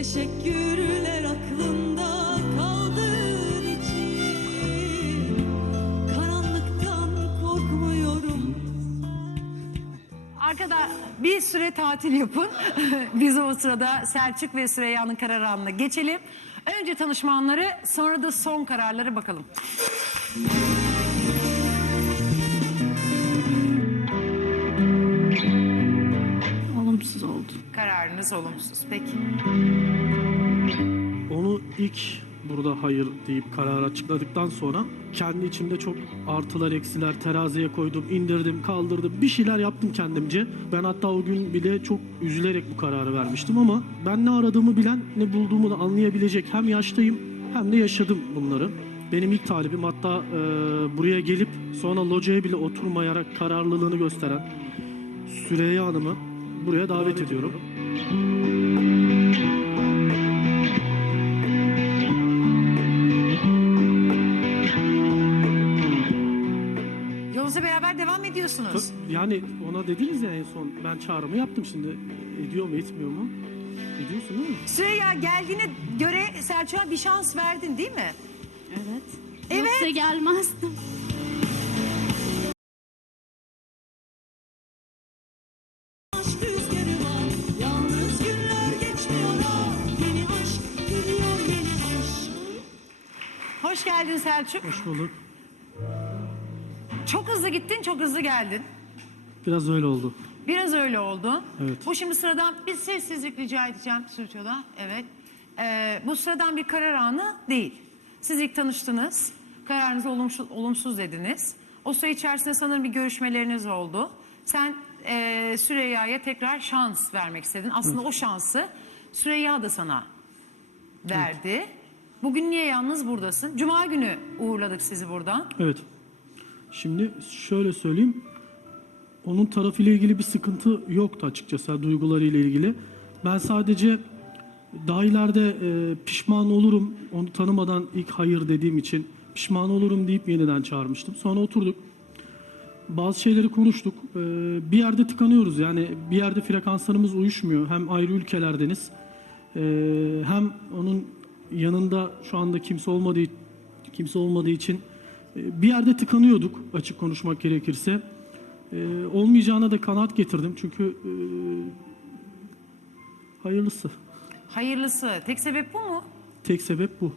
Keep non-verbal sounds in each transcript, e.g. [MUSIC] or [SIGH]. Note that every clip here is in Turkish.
Teşekkürler aklımda kaldığın için Karanlıktan korkmuyorum Arkada bir süre tatil yapın. [LAUGHS] Biz o sırada Selçuk ve Süreyya'nın karar anına geçelim. Önce tanışma anları sonra da son kararları bakalım. Kararınız olumsuz. Peki. Onu ilk burada hayır deyip karar açıkladıktan sonra kendi içimde çok artılar eksiler teraziye koydum, indirdim, kaldırdım. Bir şeyler yaptım kendimce. Ben hatta o gün bile çok üzülerek bu kararı vermiştim ama ben ne aradığımı bilen, ne bulduğumu da anlayabilecek hem yaştayım hem de yaşadım bunları. Benim ilk talibim hatta e, buraya gelip sonra locaya bile oturmayarak kararlılığını gösteren Süreyya Hanım'ı buraya davet ediyorum. Yolunuza beraber devam ediyorsunuz. Yani ona dediniz ya en son ben çağrımı yaptım şimdi ediyor mu etmiyor mu? Ediyorsun değil mi? Süreyya geldiğine göre Selçuk'a bir şans verdin değil mi? Evet. Evet. Yoksa gelmezdim. Hoş geldin Selçuk. Hoş bulduk. Çok hızlı gittin, çok hızlı geldin. Biraz öyle oldu. Biraz öyle oldu. Evet. Bu şimdi sıradan bir sessizlik rica edeceğim stüdyoda. Evet. Ee, bu sıradan bir karar anı değil. Siz ilk tanıştınız. Kararınızı olumsuz, olumsuz dediniz. O süre içerisinde sanırım bir görüşmeleriniz oldu. Sen e, Süreyya'ya tekrar şans vermek istedin. Aslında o şansı Süreyya da sana verdi. Bugün niye yalnız buradasın? Cuma günü uğurladık sizi buradan. Evet. Şimdi şöyle söyleyeyim. Onun tarafıyla ilgili bir sıkıntı yoktu açıkçası duygularıyla ilgili. Ben sadece daha ileride e, pişman olurum onu tanımadan ilk hayır dediğim için pişman olurum deyip yeniden çağırmıştım. Sonra oturduk. Bazı şeyleri konuştuk. Ee, bir yerde tıkanıyoruz yani bir yerde frekanslarımız uyuşmuyor. Hem ayrı ülkelerdeniz ee, hem onun yanında şu anda kimse olmadığı kimse olmadığı için e, bir yerde tıkanıyorduk açık konuşmak gerekirse. Ee, olmayacağına da kanaat getirdim çünkü e, hayırlısı. Hayırlısı. Tek sebep bu mu? Tek sebep bu.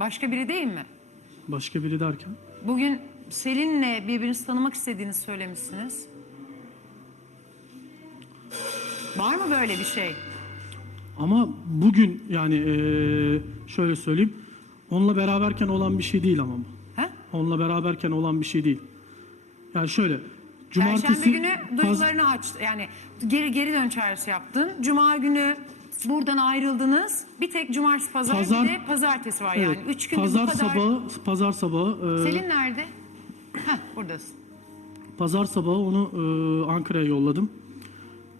Başka biri değil mi? Başka biri derken. Bugün Selin'le birbirinizi tanımak istediğinizi söylemişsiniz. Var mı böyle bir şey? Ama bugün yani e, şöyle söyleyeyim. Onunla beraberken olan bir şey değil ama bu. He? Onunla beraberken olan bir şey değil. Yani şöyle. Cumartesi, Perşembe günü paz- duygularını açtı. Yani geri geri dön çağrısı yaptın. Cuma günü buradan ayrıldınız. Bir tek cumartesi pazar, Pazar- bir de pazartesi var evet, yani. Üç günde pazar bu kadar. sabahı, pazar sabahı, e, Selin nerede? Heh, buradasın. pazar sabahı onu e, Ankara'ya yolladım.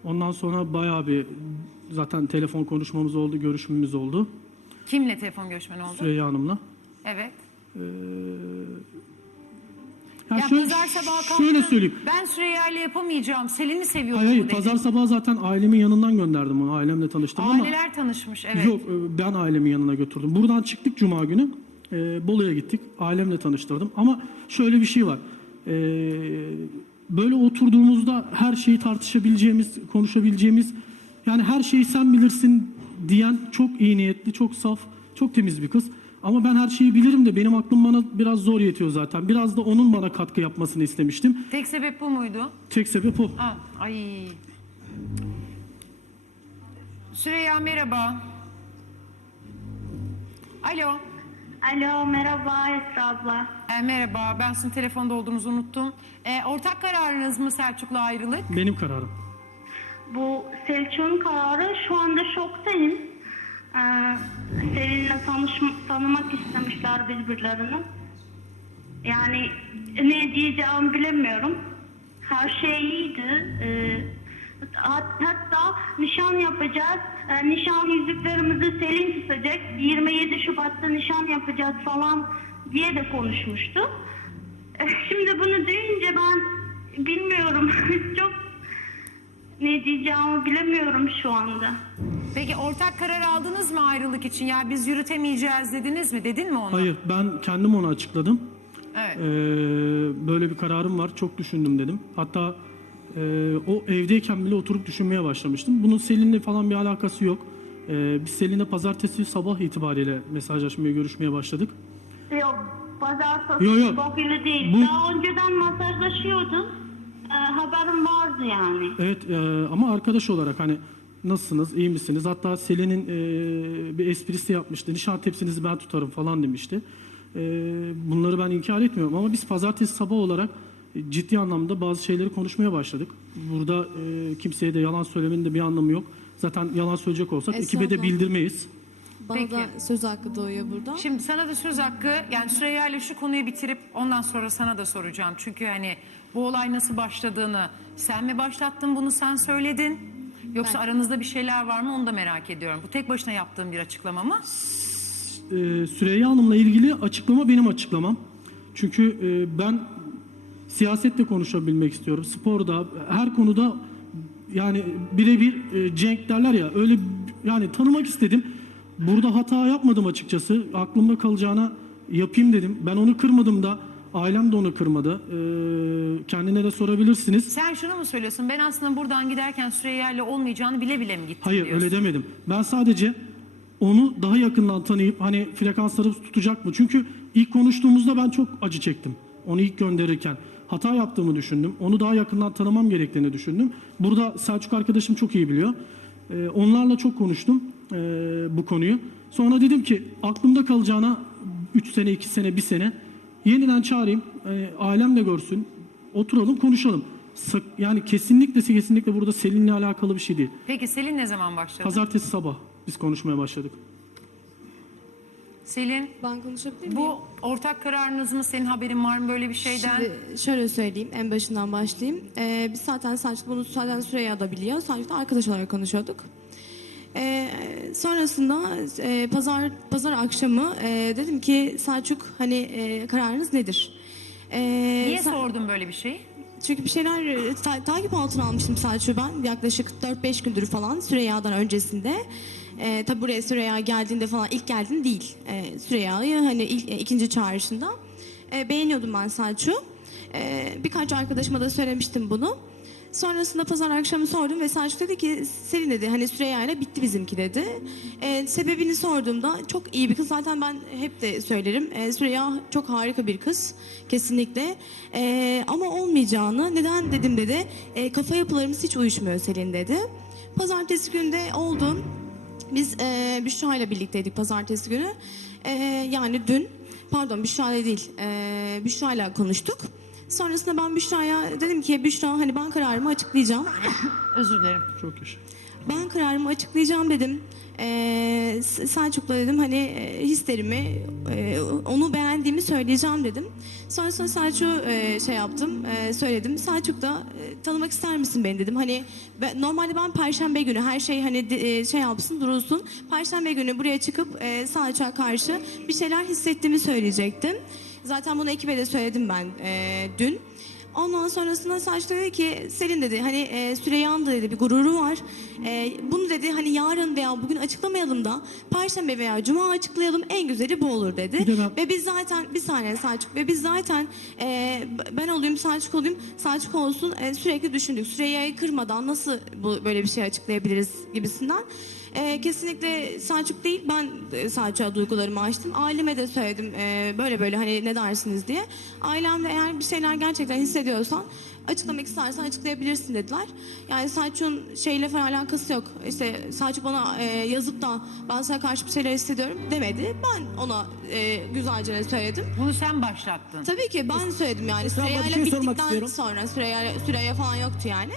Ondan sonra bayağı bir zaten telefon konuşmamız oldu, görüşmemiz oldu Kimle telefon görüşmen oldu? Süreyya Hanım'la. Evet. Yani Ya şöyle, pazar sabahı kalktın. şöyle söyleyeyim. Ben Süreyya ile yapamayacağım. Selin'i seviyorum Hayır hayır pazar sabahı zaten ailemin yanından gönderdim onu. Ailemle tanıştım ama Aileler tanışmış evet. Yok e, ben ailemin yanına götürdüm. Buradan çıktık cuma günü. E, Bolu'ya gittik. Ailemle tanıştırdım. Ama şöyle bir şey var. E, böyle oturduğumuzda her şeyi tartışabileceğimiz, konuşabileceğimiz yani her şeyi sen bilirsin diyen çok iyi niyetli, çok saf, çok temiz bir kız. Ama ben her şeyi bilirim de benim aklım bana biraz zor yetiyor zaten. Biraz da onun bana katkı yapmasını istemiştim. Tek sebep bu muydu? Tek sebep o. Aa, ay. Süreyya merhaba. Alo. Alo merhaba Esra abla. E, merhaba ben sizin telefonda olduğunuzu unuttum. E, ortak kararınız mı Selçuk'la ayrılık? Benim kararım. Bu Selçuk'un kararı şu anda şoktayım. Ee, Selin'le tanışma, tanımak istemişler birbirlerini. Yani ne diyeceğimi bilemiyorum. Her şey iyiydi. Ee, hat- hatta nişan yapacağız. Ee, nişan yüzüklerimizi Selin tutacak. 27 Şubat'ta nişan yapacağız falan diye de konuşmuştu. Ee, Şimdi bunu duyunca ben bilmiyorum [LAUGHS] çok ne diyeceğimi bilemiyorum şu anda. Peki ortak karar aldınız mı ayrılık için? Ya biz yürütemeyeceğiz dediniz mi? Dedin mi ona? Hayır ben kendim ona açıkladım. Evet. Ee, böyle bir kararım var. Çok düşündüm dedim. Hatta e, o evdeyken bile oturup düşünmeye başlamıştım. Bunun Selin'le falan bir alakası yok. Ee, biz Selin'le pazartesi sabah itibariyle mesajlaşmaya, görüşmeye başladık. Yok, pazartesi Yo, yo. bugünü değil. Bu- Daha önceden mesajlaşıyordum. Ee, haberim vardı yani. Evet e, ama arkadaş olarak hani nasılsınız, iyi misiniz? Hatta Selin'in e, bir esprisi yapmıştı. Nişan tepsinizi ben tutarım falan demişti. E, bunları ben inkar etmiyorum ama biz pazartesi sabah olarak ciddi anlamda bazı şeyleri konuşmaya başladık. Burada e, kimseye de yalan söylemenin de bir anlamı yok. Zaten yalan söyleyecek olsak Esra ekibe de abla. bildirmeyiz. Bana Peki. da söz hakkı doğuyor burada. Şimdi sana da söz hakkı yani Süreyya ile şu konuyu bitirip ondan sonra sana da soracağım. Çünkü hani bu olay nasıl başladığını sen mi başlattın bunu sen söyledin. Yoksa Ben. aranızda bir şeyler var mı onu da merak ediyorum. Bu tek başına yaptığın bir açıklama mı? e, Süreyya Hanım'la ilgili açıklama benim açıklamam. Çünkü e, ben siyasetle konuşabilmek istiyorum. Sporda, her konuda yani birebir e, cenk derler ya öyle yani tanımak istedim. Burada hata yapmadım açıkçası. Aklımda kalacağına yapayım dedim. Ben onu kırmadım da ailem de onu kırmadı. E, kendine de sorabilirsiniz. Sen şunu mu söylüyorsun? Ben aslında buradan giderken Süreyya ile olmayacağını bile bile mi gittim Hayır diyorsun? öyle demedim. Ben sadece onu daha yakından tanıyıp hani frekansları tutacak mı? Çünkü ilk konuştuğumuzda ben çok acı çektim. Onu ilk gönderirken. Hata yaptığımı düşündüm. Onu daha yakından tanımam gerektiğini düşündüm. Burada Selçuk arkadaşım çok iyi biliyor. Ee, onlarla çok konuştum ee, bu konuyu. Sonra dedim ki aklımda kalacağına 3 sene, 2 sene, 1 sene yeniden çağırayım. Ee, ailem de görsün. Oturalım konuşalım. Sak- Yani kesinlikle kesinlikle burada Selin'le alakalı bir şey değil. Peki Selin ne zaman başladı? Pazartesi sabah biz konuşmaya başladık. Selin Ben konuşabilir miyim? bu ortak kararınız mı? Senin haberin var mı böyle bir şeyden? Şimdi şöyle söyleyeyim, en başından başlayayım. Ee, biz zaten Selçuk bunu zaten Süreyya da biliyor. Selçuk'la arkadaş olarak konuşuyorduk. Ee, sonrasında e, pazar pazar akşamı e, dedim ki Selçuk hani e, kararınız nedir? Ee, Niye sen- sordun böyle bir şeyi? Çünkü bir şeyler e, ta- takip altına almıştım Selçuk'u ben yaklaşık 4-5 gündür falan Süreyya'dan öncesinde. E, tabi buraya Süreyya geldiğinde falan ilk geldiğinde değil. E, Süreyya'yı hani ilk, e, ikinci çağrışında. E, beğeniyordum ben Selçuk'u. E, birkaç arkadaşıma da söylemiştim bunu. Sonrasında pazar akşamı sordum ve Selçuk dedi ki Selin dedi hani Süreyya ile bitti bizimki dedi. E, sebebini sorduğumda çok iyi bir kız zaten ben hep de söylerim. E, Süreyya çok harika bir kız kesinlikle. E, ama olmayacağını neden dedim dedi. E, kafa yapılarımız hiç uyuşmuyor Selin dedi. Pazartesi günü de oldu. Biz e, Büşra ile birlikteydik pazartesi günü. E, yani dün, pardon Büşra ile değil, e, Büşra ile konuştuk. Sonrasında ben Büşra'ya dedim ki Büşra hani ben kararımı açıklayacağım. [LAUGHS] Özür dilerim. Çok yaşa. Ben kararımı açıklayacağım dedim. Ee, Selçuk'la dedim hani e, hislerimi, e, onu beğendiğimi söyleyeceğim dedim. Sonrasında Selçuk'u e, şey yaptım, e, söyledim. Selçuk da e, tanımak ister misin beni dedim. Hani ben- normalde ben Perşembe günü her şey hani de- e, şey yapsın durulsun. Perşembe günü buraya çıkıp e, Selçuk'a karşı bir şeyler hissettiğimi söyleyecektim. Zaten bunu ekibe de söyledim ben e, dün. Ondan sonrasında Selçuk dedi ki Selin dedi hani e, Süreyya'nın da dedi bir gururu var. E, bunu dedi hani yarın veya bugün açıklamayalım da Perşembe veya Cuma açıklayalım en güzeli bu olur dedi. Bir de ben- Ve biz zaten bir saniye Selçuk ve biz zaten e, ben olayım Selçuk olayım Selçuk olsun e, sürekli düşündük. Süreyya'yı kırmadan nasıl bu böyle bir şey açıklayabiliriz gibisinden. E, kesinlikle Selçuk değil ben e, Selçuk'a duygularımı açtım. Aileme de söyledim e, böyle böyle hani ne dersiniz diye. Ailemle eğer bir şeyler gerçekten hissediyorsan açıklamak istersen açıklayabilirsin dediler. Yani Selçuk'un şeyle falan alakası yok. İşte Selçuk bana e, yazıp da ben sana karşı bir şeyler hissediyorum demedi. Ben ona e, güzelce söyledim. Bunu sen başlattın. Tabii ki ben söyledim yani bir Süreyya ile şey sormak bittikten istiyorum. sonra Süreyya, Süreyya falan yoktu yani.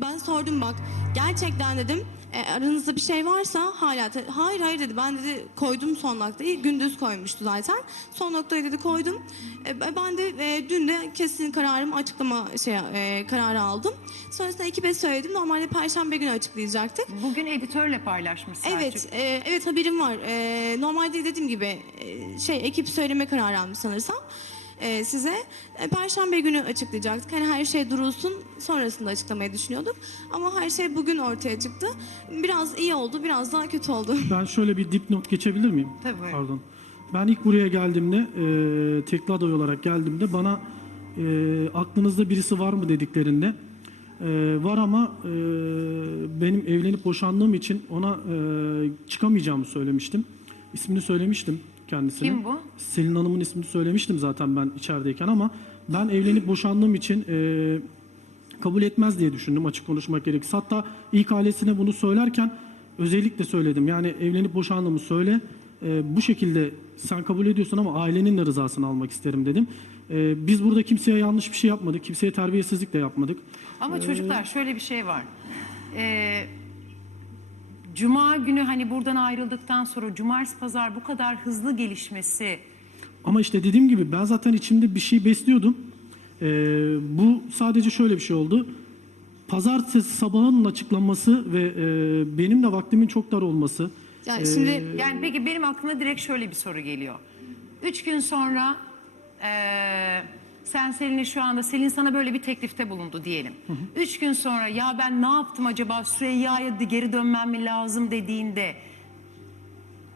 Ben sordum bak gerçekten dedim e, aranızda bir şey varsa hala hayır hayır dedi ben dedi koydum son noktayı gündüz koymuştu zaten son noktayı dedi koydum E, ben de e, dün de kesin kararımı açıklama şey e, kararı aldım sonrasında ekibe söyledim normalde perşembe günü açıklayacaktık Bugün editörle paylaşmış. Evet, e, evet haberim var. E, normalde dediğim gibi e, şey ekip söyleme kararı almış sanırsam. E, size. E, Perşembe günü açıklayacaktık. Hani her şey durulsun sonrasında açıklamayı düşünüyorduk. Ama her şey bugün ortaya çıktı. Biraz iyi oldu, biraz daha kötü oldu. [LAUGHS] Ben şöyle bir dipnot geçebilir miyim? Tabii, buyurun. Pardon. Ben ilk buraya geldiğimde, e, tekli aday olarak geldiğimde bana e, aklınızda birisi var mı dediklerinde e, var ama e, benim evlenip boşandığım için ona e, çıkamayacağımı söylemiştim. İsmini söylemiştim kendisine. Kim bu? Selin Hanım'ın ismini söylemiştim zaten ben içerideyken ama ben evlenip boşandığım için e, kabul etmez diye düşündüm açık konuşmak gerekirse. Hatta ilk ailesine bunu söylerken özellikle söyledim. Yani evlenip boşandığımı söyle. e, bu şekilde sen kabul ediyorsun ama ailenin de rızasını almak isterim dedim. E, biz burada kimseye yanlış bir şey yapmadık. Kimseye terbiyesizlik de yapmadık. Ama çocuklar şöyle bir şey var. Ee, Cuma günü hani buradan ayrıldıktan sonra cumartesi pazar bu kadar hızlı gelişmesi Ama işte dediğim gibi ben zaten içimde bir şey besliyordum. Ee, bu sadece şöyle bir şey oldu. Pazartesi sabahının açıklanması ve e, benim de vaktimin çok dar olması. Yani şimdi Yani peki benim aklıma direkt şöyle bir soru geliyor. Üç gün sonra eee, sen Selin'e şu anda Selin sana böyle bir teklifte bulundu diyelim. Üç gün sonra ya ben ne yaptım acaba Süreyya'ya geri dönmem mi lazım dediğinde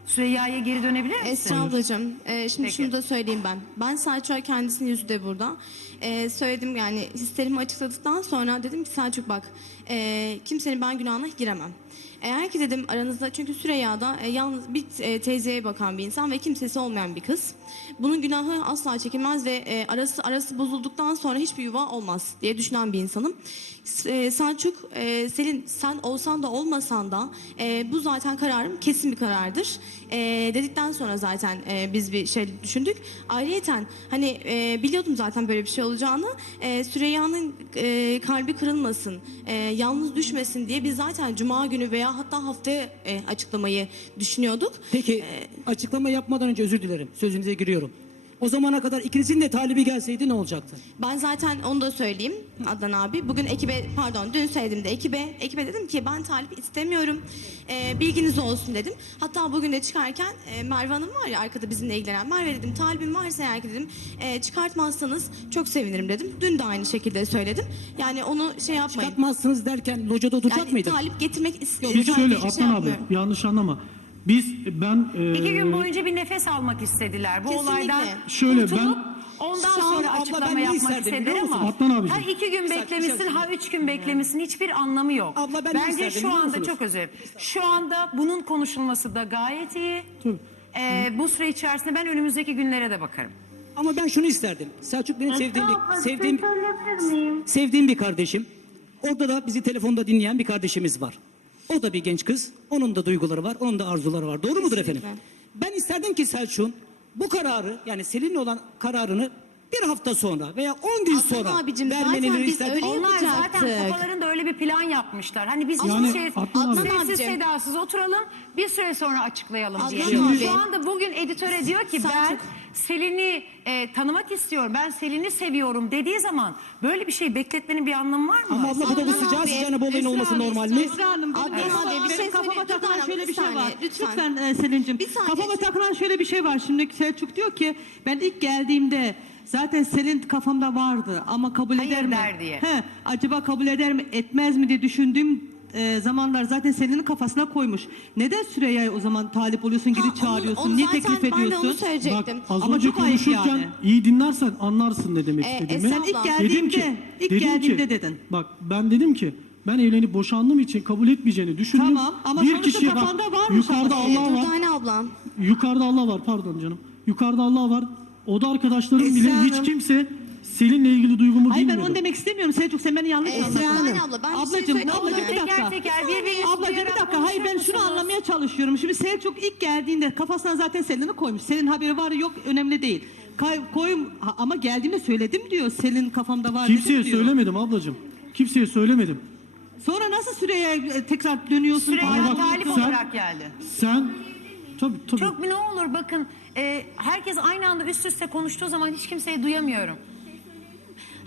Süreyya'ya geri dönebilir misin? Esra ablacığım, e, şimdi Peki. şunu da söyleyeyim ben. Ben Selçuk'a kendisinin yüzü de burada. E, söyledim yani hislerimi açıkladıktan sonra dedim ki Selçuk bak e, kimsenin ben günahına giremem. Eğer ki dedim aranızda çünkü Süreyya'da e, yalnız bir e, teyzeye bakan bir insan ve kimsesi olmayan bir kız. Bunun günahı asla çekilmez ve e, arası arası bozulduktan sonra hiçbir yuva olmaz diye düşünen bir insanım. E, Selçuk, e, Selin sen olsan da olmasan da e, bu zaten kararım kesin bir karardır. E, dedikten sonra zaten e, biz bir şey düşündük. Ayrıyeten hani e, biliyordum zaten böyle bir şey olacağını. E, Süreyya'nın e, kalbi kırılmasın, e, yalnız düşmesin diye biz zaten Cuma günü veya hatta haftaya e, açıklamayı düşünüyorduk. Peki açıklama yapmadan önce özür dilerim. Sözünüze giriyorum. O zamana kadar ikinizin de talibi gelseydi ne olacaktı? Ben zaten onu da söyleyeyim Adnan abi. Bugün ekibe pardon dün söyledim de ekibe ekibe dedim ki ben talip istemiyorum. Ee, bilginiz olsun dedim. Hatta bugün de çıkarken e, Merve Hanım var ya arkada bizimle ilgilenen. Merve dedim talibim varsa eğer ki dedim e, çıkartmazsanız çok sevinirim dedim. Dün de aynı şekilde söyledim. Yani onu şey yapmayın. Çıkartmazsınız derken locada oturacak Yani mıydı? talip getirmek istiyorum. Biz şöyle Adnan abi yanlış anlama. Biz ben e, İki gün boyunca bir nefes almak istediler. Bu Kesinlikle. olaydan Şöyle kurtulup ben- ondan Şu an sonra abla açıklama ne yapmak isterdim istediler biliyor ama? Adnan abicim. ha iki gün Bir ha üç gün beklemişsin hiçbir anlamı yok. Abla ben ne Bence isterdim şu biliyor anda musunuz? çok özür dilerim. Şu anda bunun konuşulması da gayet iyi. Tabii. Ee, bu süre içerisinde ben önümüzdeki günlere de bakarım. Ama ben şunu isterdim. Selçuk benim sevdiğim bir, sevdiğim, şey miyim? sevdiğim bir kardeşim. Orada da bizi telefonda dinleyen bir kardeşimiz var. O da bir genç kız. Onun da duyguları var, onun da arzuları var. Doğru mudur efendim? Ben isterdim ki Selçuk'un bu kararı yani Selin'le olan kararını bir hafta sonra veya 10 gün Adnan sonra abicim, zaten biz isterdim. öyle Onlar zaten yapacaktık. kafalarında öyle bir plan yapmışlar. Hani biz Yani hiçbir şey Adnan abi- sessiz abicim. sedasız oturalım bir süre sonra açıklayalım diye. Adnan abi. Şu anda bugün editöre diyor ki ben Selçuk. Selin'i e, tanımak istiyorum. Ben Selin'i seviyorum dediği zaman böyle bir şey bekletmenin bir anlamı var mı? Ama abla bu da bu Adnan sıcağı abi, sıcağına bu olayın Esra olması abi, normal mi? Esra Hanım, benim, Adnan kafama- abi, bir benim şey kafama söyleyeyim. takılan şöyle bir şey var. lütfen. Lütfen, e, Selin'cim. Bir saniye. Kafama takılan şöyle bir şey var. Şimdi Selçuk diyor ki ben ilk geldiğimde zaten Selin kafamda vardı ama kabul Hayır eder mi? der diye. He, acaba kabul eder mi etmez mi diye düşündüğüm e, zamanlar zaten Selin'in kafasına koymuş. Neden Süreyya'ya o zaman talip oluyorsun, Ha, geri onu- çağırıyorsun, onu niye zaten teklif Ben de onu ediyorsun? Bak söyleyecektim. az Ama önce çok ayıp konuşurken yani. iyi dinlersen anlarsın ne demek Ee, istediğimi. Esra Sen ilk geldiğinde, Dedim ki, ilk dedim geldiğinde ki, dedin. Bak ben dedim ki ben evlenip boşandığım için kabul etmeyeceğini düşündüm. Tamam, ama sonuçta kafanda varmış yukarıda ama. Allah var. Durdane ablam. Yukarıda Allah var pardon canım. Yukarıda Allah var. O da arkadaşlarım Esra bile hiç Hanım. kimse Selin'le ilgili duygumu Hayır ben bilmiyordu. onu demek istemiyorum Selçuk sen beni yanlış Esra anladın. Hanım. abla, ben bir şey Ablacığım, söyleyeyim. ablacığım bir Teker dakika. teker birbirinizi Ablacığım bir dakika hayır ben şunu anlamaya çalışıyorum. Şimdi Selçuk ilk geldiğinde kafasına zaten Selin'i koymuş. Selin haberi var yok önemli değil. Kay, koyum ha- ama geldiğimde söyledim diyor. Selin kafamda var Kimseye dedim diyor. söylemedim ablacığım. Kimseye söylemedim. Sonra nasıl süreye e, tekrar dönüyorsun? Süreyya bak, talip sen- olarak geldi. Sen tabii tabii. Çok ne olur bakın e, herkes aynı anda üst üste konuştuğu zaman hiç kimseyi duyamıyorum.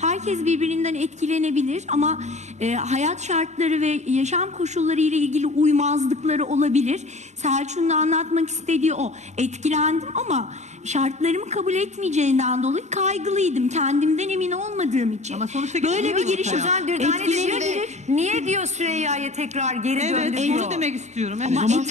Herkes birbirinden etkilenebilir ama e, hayat şartları ve yaşam koşulları ile ilgili uymazlıkları olabilir. Selçuk'un da anlatmak istediği o. Etkilendim ama şartlarımı kabul etmeyeceğinden dolayı kaygılıydım. Kendimden emin olmadığım için. Ama sonuçta Böyle bir ki giriş ortaya. Özel Dürdane de etkilenebilir. niye diyor Süreyya'ya tekrar geri Evet, döndü diyor. onu demek istiyorum. Evet. zaman